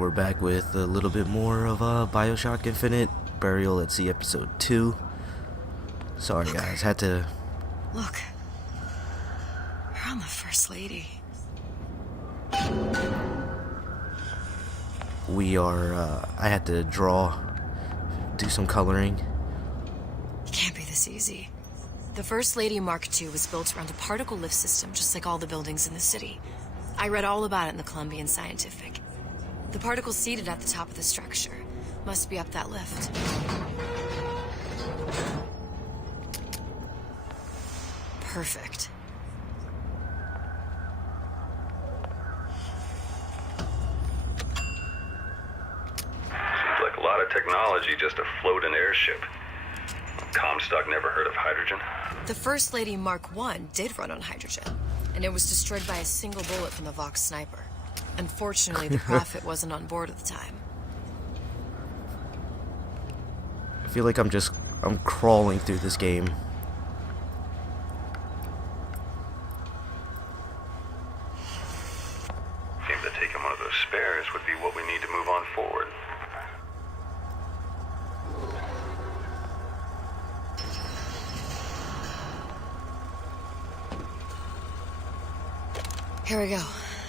we're back with a little bit more of Bioshock Infinite Burial at Sea Episode 2. Sorry guys, had to... Look. You're on the First Lady. We are, I had to do some coloring. It can't be this easy. The First Lady Mark II was built around a particle lift system, just like all the buildings in the city. I read all about it in the Columbian Scientific. The particles seated at the top of the structure must be up that lift. Perfect. Seems like a lot of technology just to float an airship. Comstock never heard of hydrogen. The First Lady Mark I did run on hydrogen, and it was destroyed by a single bullet from the Vox sniper. Unfortunately, the Prophet wasn't on board at the time. I feel like I'm crawling through this game. Seems that taking one of those spares would be what we need to move on forward. Here we go.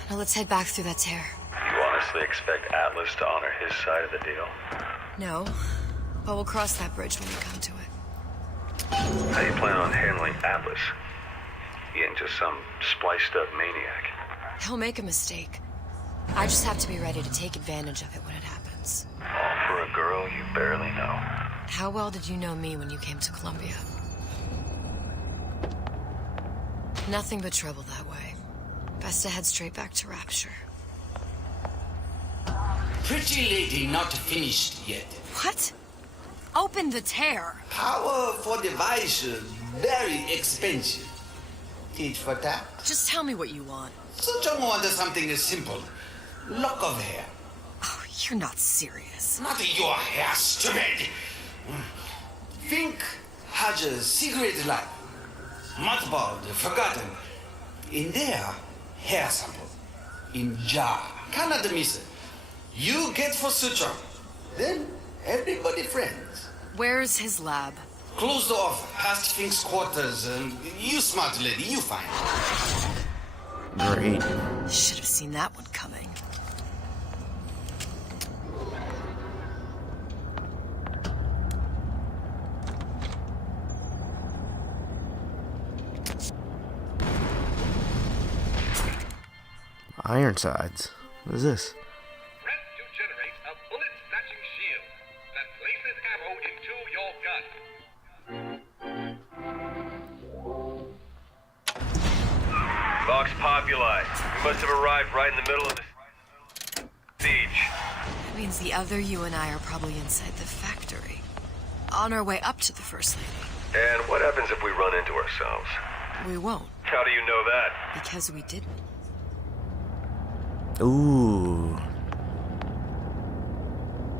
Now let's head back through that tear. You honestly expect Atlas to honor his side of the deal? No, but we'll cross that bridge when we come to it. How you plan on handling Atlas? He ain't just some spliced-up maniac. He'll make a mistake. I just have to be ready to take advantage of it when it happens. All for a girl you barely know. How well did you know me when you came to Columbia? Nothing but trouble that way. Best to head straight back to Rapture. Pretty lady not finished yet. What? Open the tear. Power for device, very expensive. Tit for tat. Just tell me what you want. Such a wonder something is simple. Lock of hair. Oh, you're not serious. Not your hair, stupid. Think has a secret life. Mothballed, forgotten. In there, hair sample. In jar. Cannot miss it. You get for suture. Then everybody friends. Where's his lab? Closed off, past Fink's quarters. You smart lady, you find. Great. Should have seen that one coming. Ironsides. What is this? Press to generate a bullet-snatching shield that places ammo into your gun. Vox Populi. We must have arrived right in the middle of the siege. That means the other you and I are probably inside the factory. On our way up to the First Lady. And what happens if we run into ourselves? We won't, How do you know that? because we didn't. Ooh.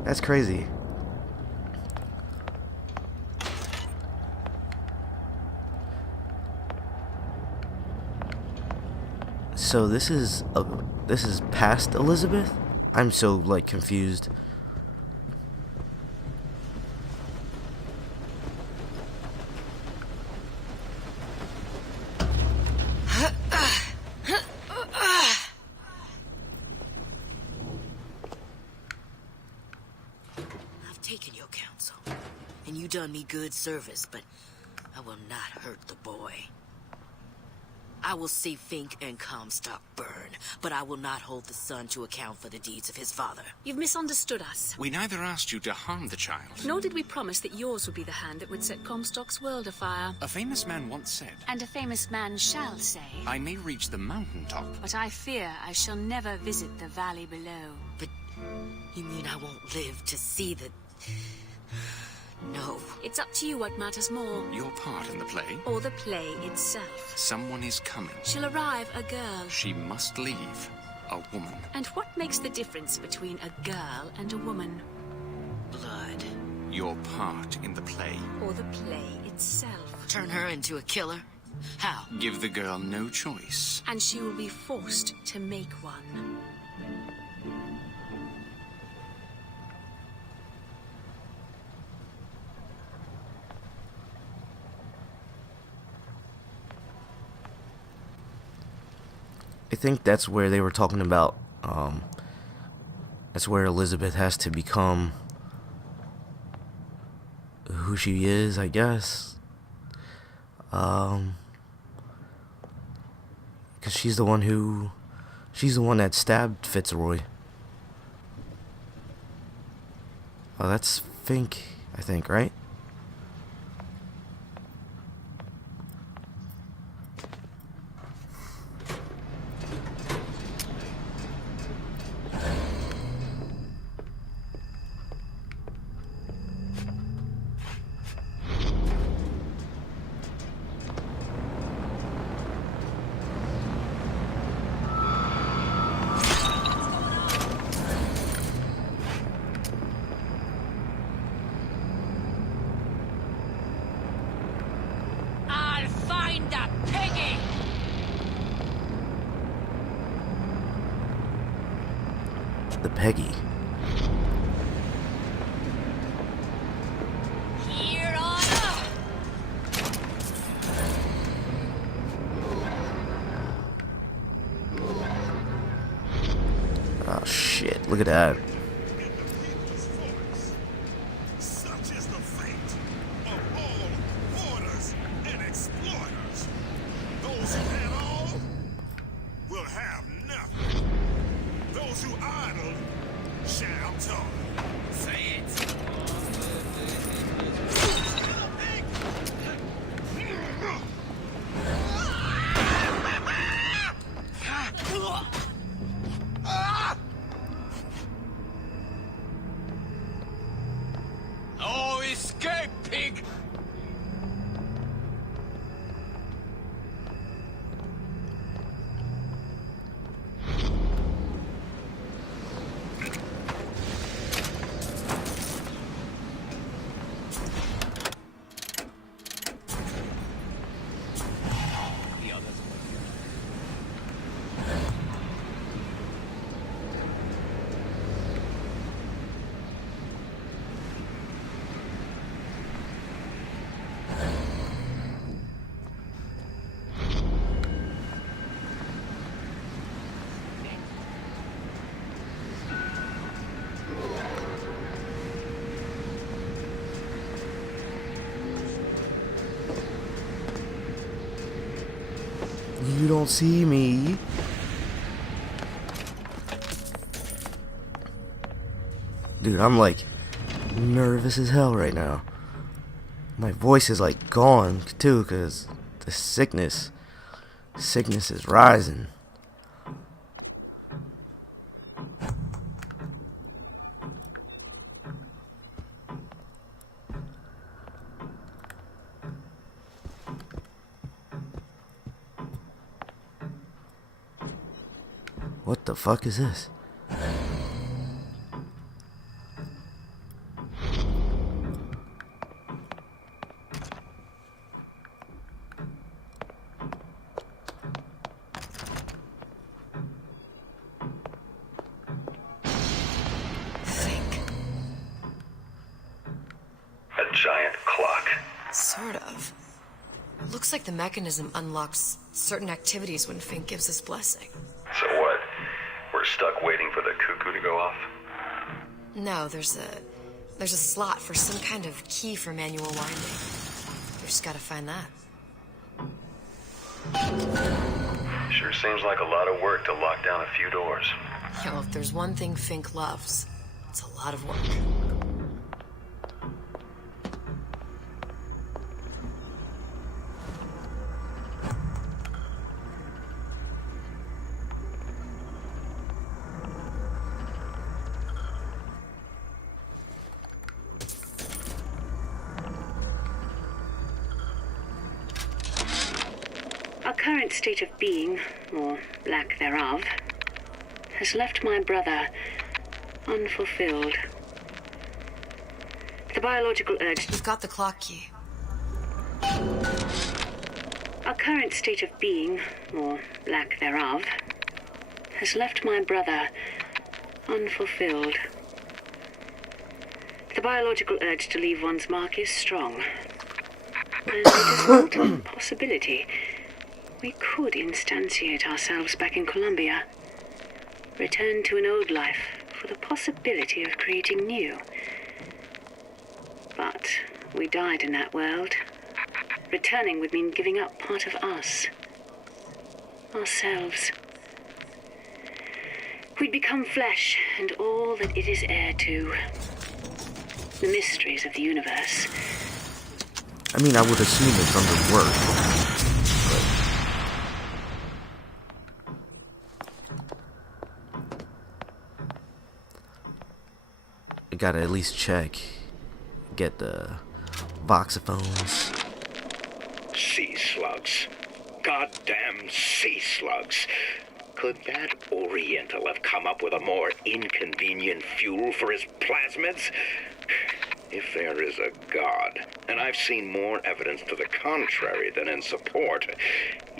That's crazy. So this is past Elizabeth? I'm so like confused. Taken your counsel, and you done me good service, but I will not hurt the boy. I will see Fink and Comstock burn, but I will not hold the son to account for the deeds of his father. You've misunderstood us. We neither asked you to harm the child. Nor did we promise that yours would be the hand that would set Comstock's world afire. A famous man once said, And a famous man shall say, I may reach the mountaintop. but I fear I shall never visit the valley below. But you mean I won't live to see the... No. It's up to you what matters more. Your part in the play? Or the play itself. Someone is coming. She'll arrive a girl. She must leave. A woman. And what makes the difference between a girl and a woman? Blood. Your part in the play. Or the play itself. Turn her into a killer? How? Give the girl no choice. And she will be forced to make one. I think that's where they were talking about. That's where Elizabeth has to become who she is, I guess. Because she's the one that stabbed Fitzroy. Oh, that's Fink, I think, right? I'll find the piggy! The Peggy. Here on up! Oh shit, look at that. Such is the fate of all hoarders and exploiters. Those who had all will have nothing. Those who idle shall toil. Say it. Oh, escape, pig! You don't see me. Dude, I'm like nervous as hell right now. My voice is like gone too, cause the sickness is rising. What the fuck is this? A giant clock. Sort of. Looks like the mechanism unlocks certain activities when Fink gives his blessing. So what? We're stuck waiting for the cuckoo to go off? No, there's a slot for some kind of key for manual winding. We just gotta find that. Sure seems like a lot of work to lock down a few doors. Yo, if there's one thing Fink loves, it's a lot of work. Our current state of being, or lack thereof, has left my brother unfulfilled. The biological urge... We've got the clock key. Our current state of being, or lack thereof, has left my brother unfulfilled. The biological urge to leave one's mark is strong. And it is not a possibility We could instantiate ourselves back in Columbia. Return to an old life for the possibility of creating new. But we died in that world. Returning would mean giving up part of us. Ourselves. We'd become flesh and all that it is heir to. The mysteries of the universe. I mean, I would assume it's under work. I gotta at least check. Get the voxophones. Sea slugs. Goddamn sea slugs. Could that Oriental have come up with a more inconvenient fuel for his plasmids? If there is a God, and I've seen more evidence to the contrary than in support,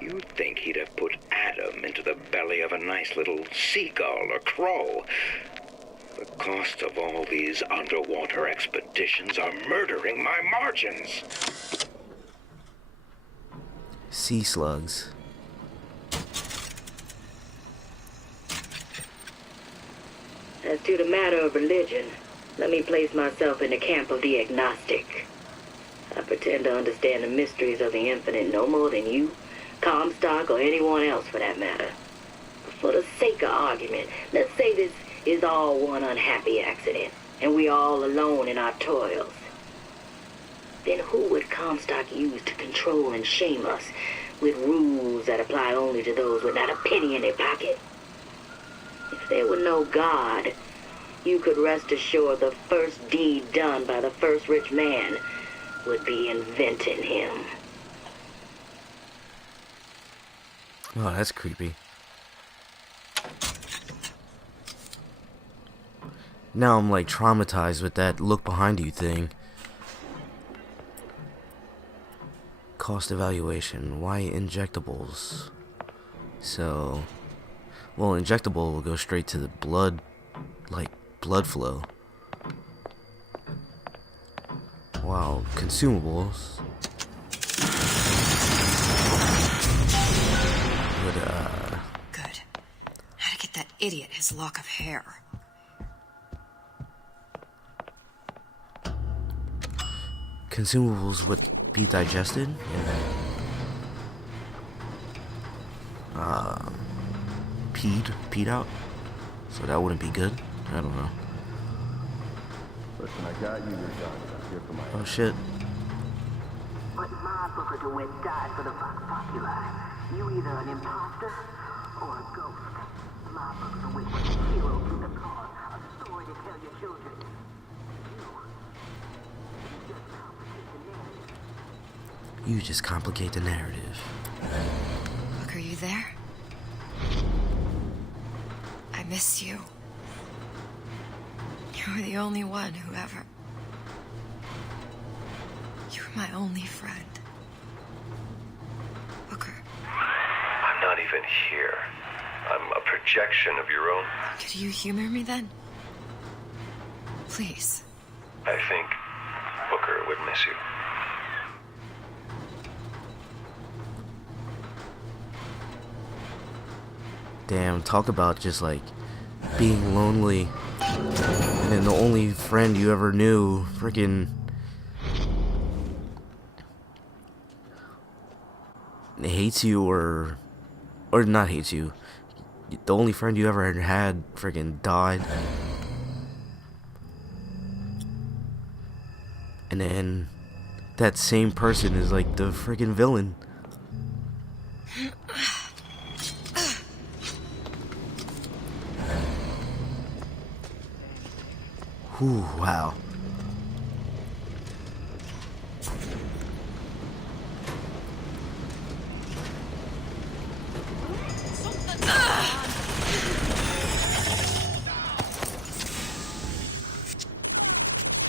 you'd think he'd have put Adam into the belly of a nice little seagull or crow. The cost of all these underwater expeditions are murdering my margins. Sea slugs. As to the matter of religion, let me place myself in the camp of the agnostic. I pretend to understand the mysteries of the infinite no more than you, Comstock, or anyone else for that matter. But for the sake of argument, let's say this is all one unhappy accident, and we're all alone in our toils. Then who would Comstock use to control and shame us with rules that apply only to those with not a penny in their pocket? If there were no God, you could rest assured the first deed done by the first rich man would be inventing him. Oh, that's creepy. Now I'm like traumatized with that look behind you thing. Cost evaluation. Why injectables? So, well, injectable will go straight to the blood, like blood flow. Wow, consumables. Would, Good. How to get that idiot his lock of hair. Consumables would be digested? Peed out? So that wouldn't be good? I don't know. Listen, I got you your gun. Here for my... Oh shit. But my booker DeWitt died for the Vox Populi. You either an imposter or a ghost. My booker DeWitt was a hero to the cause, a story to tell your children. You just complicate the narrative. Look, are you there? I miss you. You were the only one who ever... You were my only friend. Booker. I'm not even here. I'm a projection of your own. Could you humor me then? Please. I think Booker would miss you. Damn, talk about just like being lonely, and then the only friend you ever knew freaking hates you, or not hates you. The only friend you ever had freaking died, and then that same person is like the freaking villain. Ooh, wow.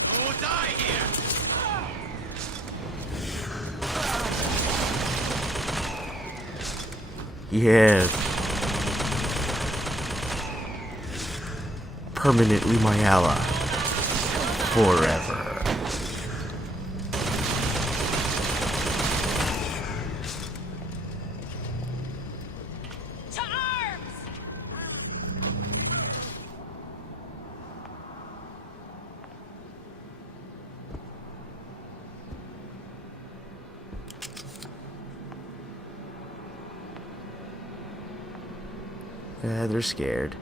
Don't die here. Yeah. Permanently my ally. Forever. rather scared.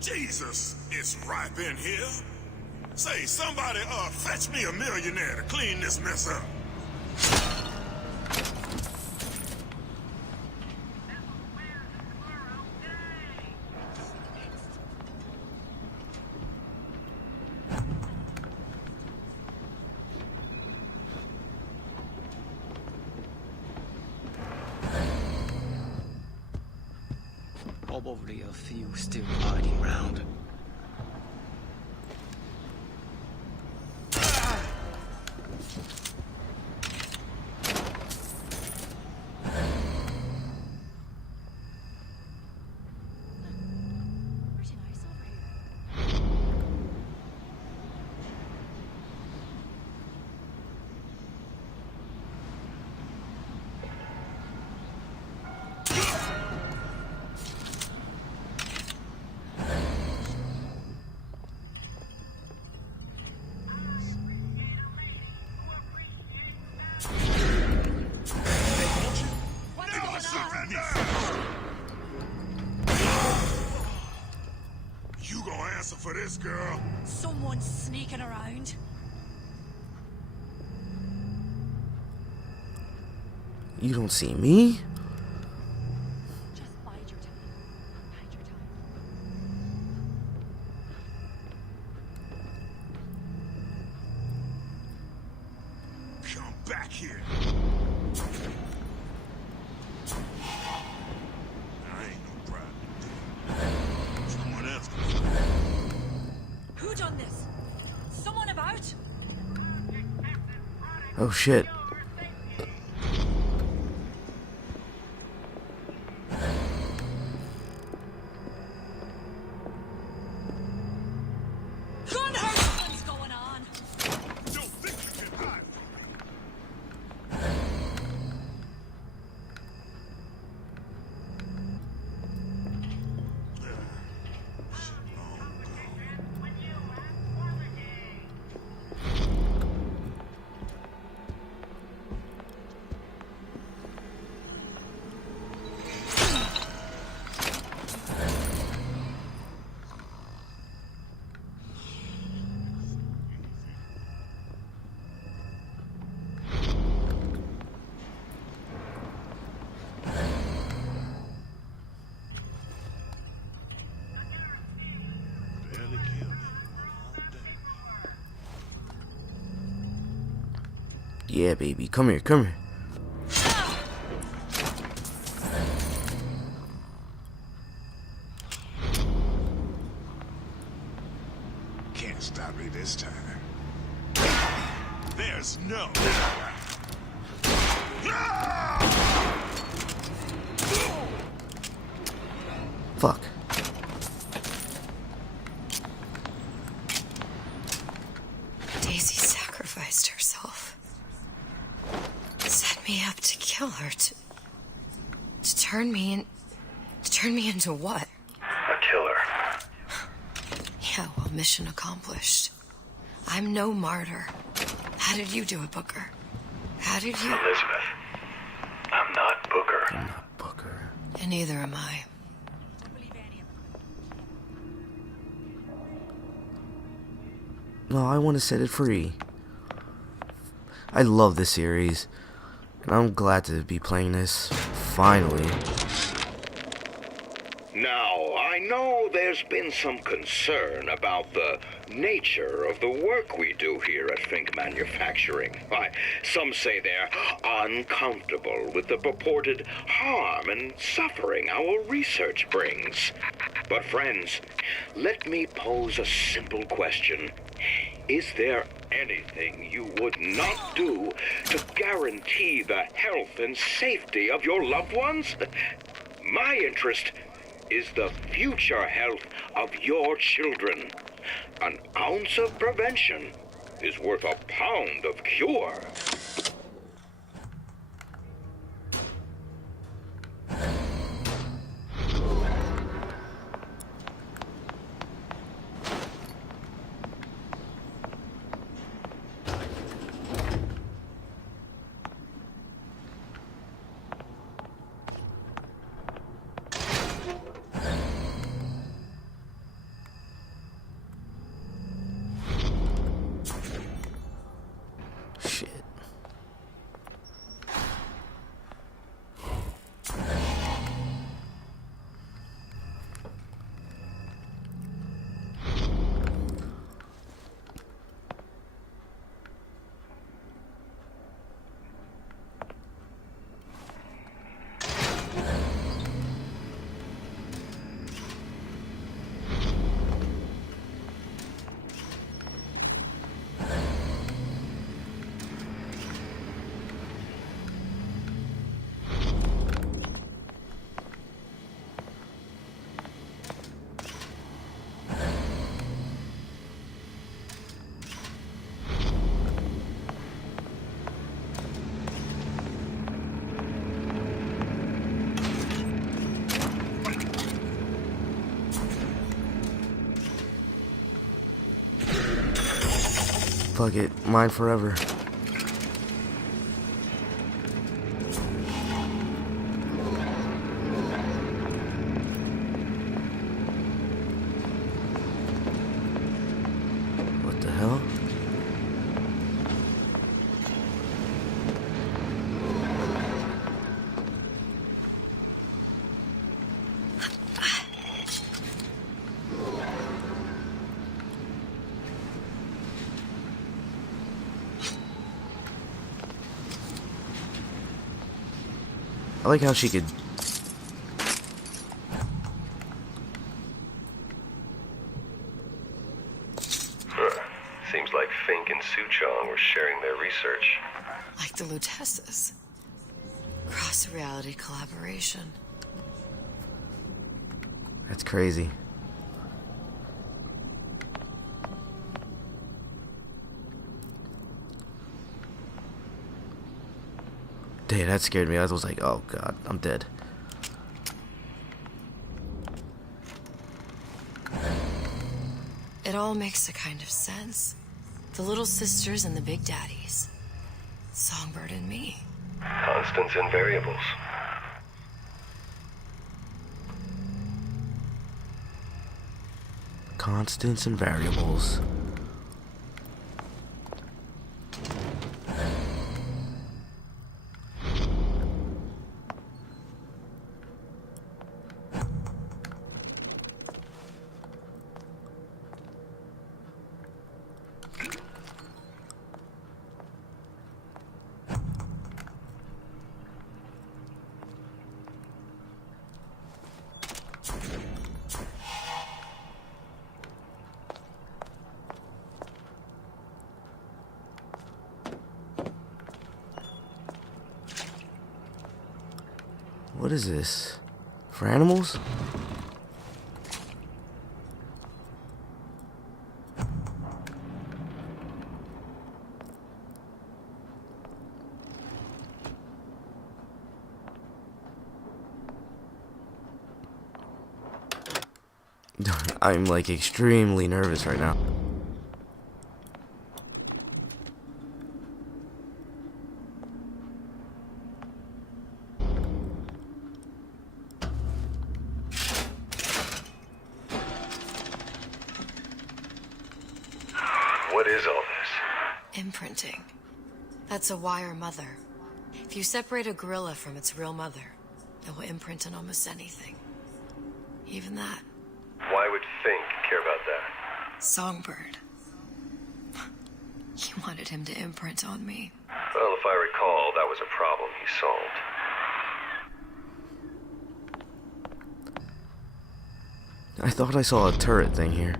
Jesus, it's ripe in here. Say, somebody, fetch me a millionaire to clean this mess up. Probably a few still hiding round. You gonna answer for this, girl? Someone's sneaking around. You don't see me? Just bide your time. Bide your time. Come back here. I ain't no problem. Someone else. Who done this? Someone about? Oh shit. What's going on? Don't think you can hide. Yeah, baby. Come here, come here. Can't stop me this time. There's no. Fuck. Daisy sacrificed herself. Set me up to kill her, to turn me into what? A killer. Yeah, well, mission accomplished. I'm no martyr. How did you do it, Booker? How did you... Elizabeth, I'm not Booker. I'm not Booker. And neither am I. No, I want to set it free. I love this series, and I'm glad to be playing this Finally. Now, I know there's been some concern about the nature of the work we do here at Fink Manufacturing. Why, some say they're uncomfortable with the purported harm and suffering our research brings. But friends, let me pose a simple question. Is there anything you would not do to guarantee the health and safety of your loved ones? My interest is the future health of your children. An ounce of prevention is worth a pound of cure. Shit. Fuck it, mine forever. What the hell? I like how she could. Seems like Fink and Suchong were sharing their research. Like the Lutesses. Cross-reality collaboration. That's crazy. Dude, that scared me. I was like, oh god, I'm dead. It all makes a kind of sense. The little sisters and the big daddies. Songbird and me. Constants and variables. Constants and variables. What is this? For animals? I'm like extremely nervous right now. What is all this? Imprinting. That's a wire mother. If you separate a gorilla from its real mother, It will imprint on almost anything. Even that. Why would Fink care about that? Songbird. He wanted him to imprint on me. Well, if I recall, that was a problem he solved. I thought I saw a turret thing here.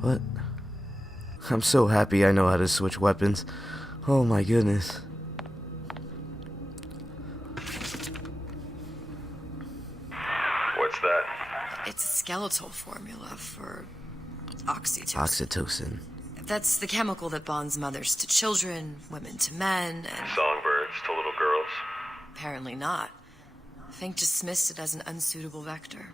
What? I'm so happy I know how to switch weapons. Oh my goodness. What's that? It's a skeletal formula for oxytocin. Oxytocin. That's the chemical that bonds mothers to children, women to men, and... Songbirds to little girls? Apparently not. Fink dismissed it as an unsuitable vector.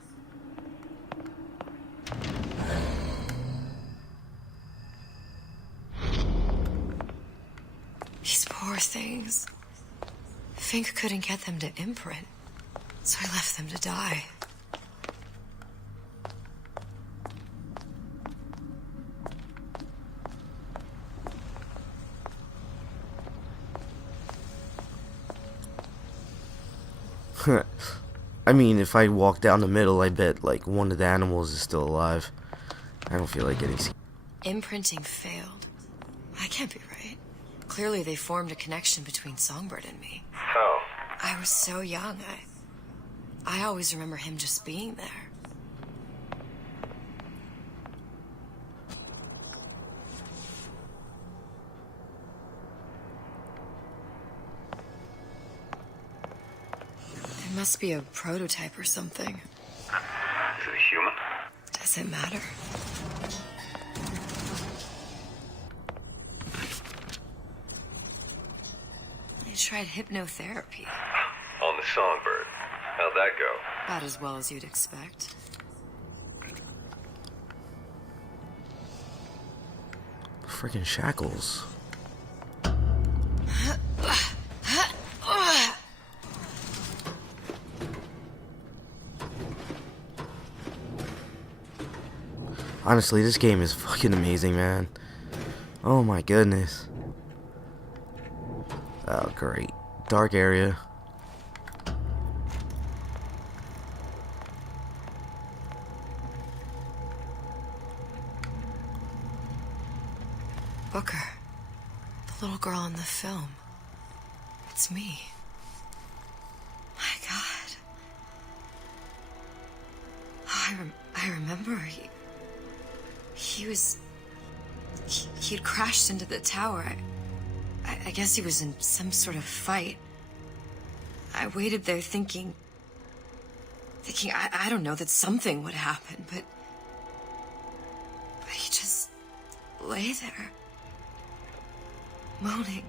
These poor things. Fink couldn't get them to imprint, so I left them to die. I mean, if I walk down the middle, I bet, like, one of the animals is still alive. I don't feel like getting... Imprinting failed. That can't be right. Clearly they formed a connection between Songbird and me. How? I was so young. I always remember him just being there. It must be a prototype or something. Is it a human? Does it matter? I tried hypnotherapy. On the Songbird. How'd that go? About as well as you'd expect. Freaking shackles. Honestly, this game is fucking amazing, man. Oh my goodness. Oh, great. Dark area. Booker. The little girl in the film. It's me. My God. Oh, I remember he'd crashed into the tower. I guess he was in some sort of fight. I waited there thinking I don't know, that something would happen, but he just lay there, moaning.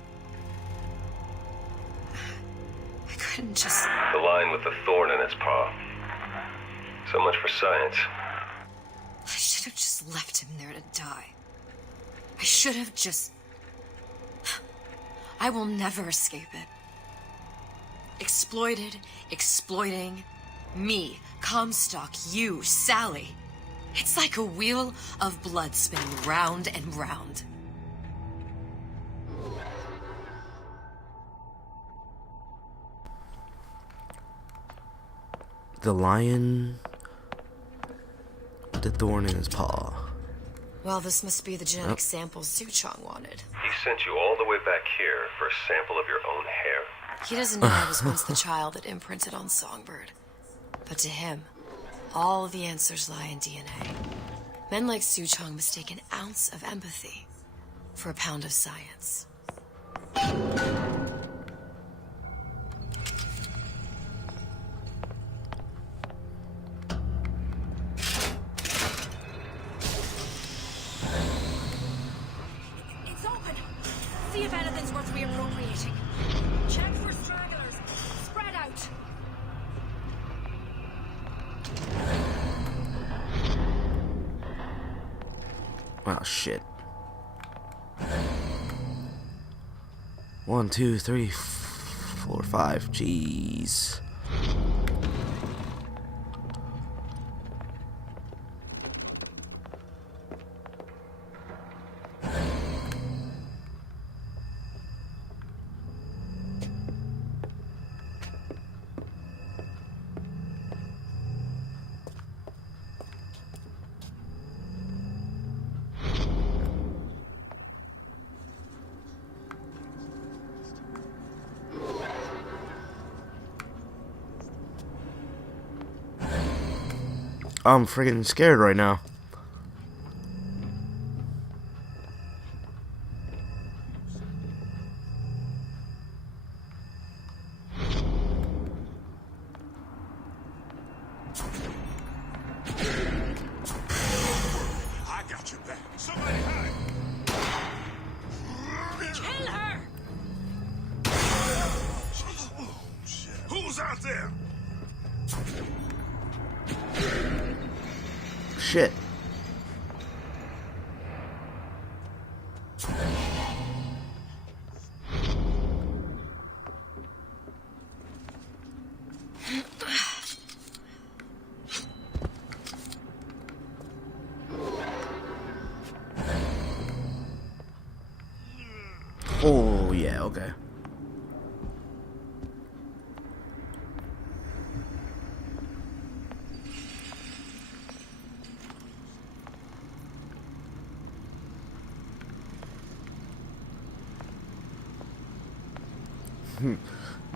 I couldn't just... The line with the thorn in its paw. So much for science. I should have just left him there to die. I should have just... I will never escape it. Exploited, exploiting, me, Comstock, you, Sally. It's like a wheel of blood spinning round and round. The lion with the thorn in his paw. Well, this must be the genetic sample Suchong wanted. He sent you all the way back here for a sample of your own hair. He doesn't know I was once the child that imprinted on Songbird. But to him, all of the answers lie in DNA. Men like Suchong mistake an ounce of empathy for a pound of science. It's open. See if anything's worth reappropriating. Check for stragglers. Spread out. shit. 1, 2, 3, 4, 5. Jeez. I'm freaking scared right now. I got your back. Somebody hide. Kill her! Who's out there? Shit. Oh, yeah, okay.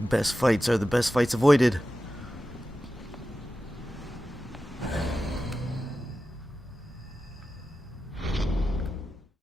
Best fights are the best fights avoided.